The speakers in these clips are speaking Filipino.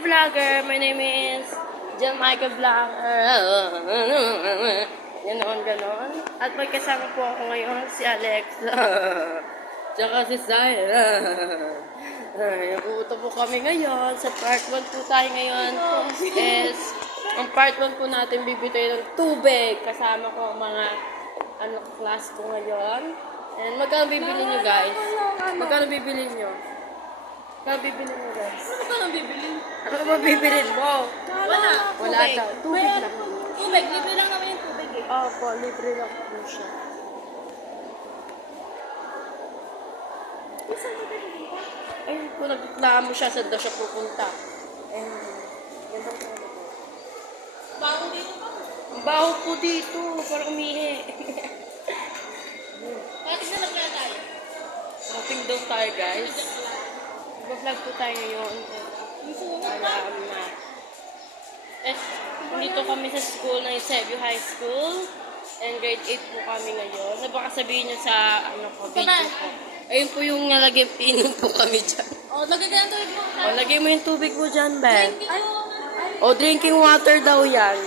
vlogger. My name is Jan Michael Vlogger. Ganon. At may kasama po ako ngayon si Alex. Tsaka si Syra. Nabuto po kami ngayon. Sa part 1 po tayo ngayon. Ang part 1 po natin bibitayin ng tubig. Kasama ko ang mga class ko ngayon. And magkano bibili nyo guys? Magkano bibili nyo? Magkano bibili nyo guys? Ano bibili? Ano ba bibili mo? Wala daw. Tubig lang. Tubig. Libre lang naman yung tubig eh. Opo, libre lang po siya. Ayun po, nagreklamo siya sa daw siya pupunta. Yan ba po? Bago dito pa. Ang baho po dito, parang umihi. Bakit na lang kaya tayo? Shopping daw tayo guys. Mag-vlog po tayo ngayon. Alam na. Dito kami sa school ng Eusebio High School. And grade 8 po kami ngayon. Baka sabihin nyo sa video ko. Ayun po yung nalagay, pinom po kami dyan. Lagay ka ng tubig mo. Lagay mo yung tubig mo dyan, Ben. Dito. Drinking water daw yan.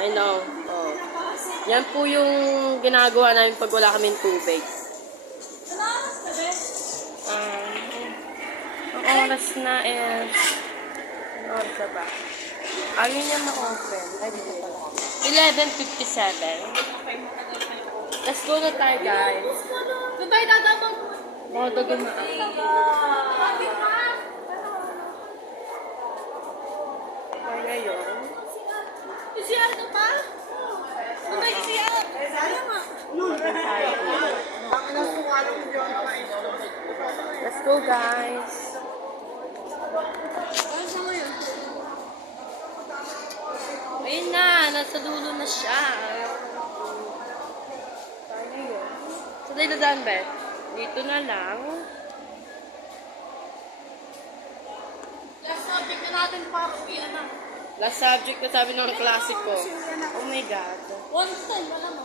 I know. Yan po yung ginagawa namin pag wala kaming tubig. Ang oras na is... Ano oras na ba? Ayun niya ma-open. Ay, dito pala. 11:57. Let's go na tayo, guys. Doon tayo dadamang. Dagan na ako. Ay, ngayon. Isiyan ka pa? Doon tayo isiyan. Sayang nga. Let's go, guys. Ayun na, nasa dulo na siya. Paano yun? Sa tayo nadaan, Bet? Dito na lang. Last subject na natin para uwian na. Last subject na sabi ng klasiko. Oh my God. 110, wala mo.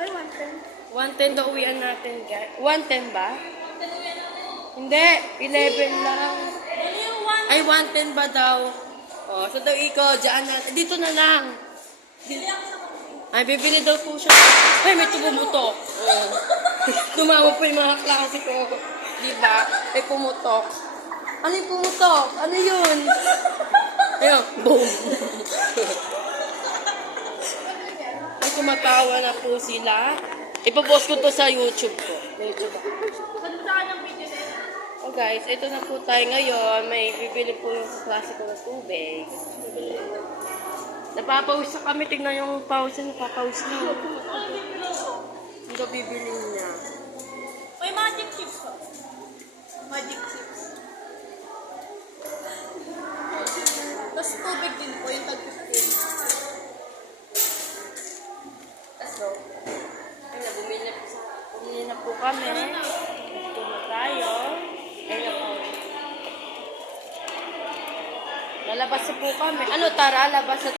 Ay, 110. 110 daw uwian natin, guys. 110 ba? Hindi, 11 lang. Ano yung 1? Ay, 110 ba daw? So daw ikaw, dyan na. Dito na lang. Ay, bibili daw po siya. Ay, may tumutok. Tumama po yung mga klase ko. Diba? May pumutok. Ano yung pumutok? Ano yun? Ayun, boom. Ay, kumatawa na po sila. Ipopost ko to sa YouTube ko. Saan mo saan yung video din? Guys, ito na po tayo ngayon. May bibili po yung klase ko ng tubig. Napapawis na kami. Tignan yung pawis na napapawis na. Hindi ko bibili niya. May magic chips ko. Magic chips. Tapos tubig din po yung tag-15. Let's go. Ayun, bumili na po kami. Ito na tayo. Ayun na po. Lalabas na po kami. Ano, tara, labas na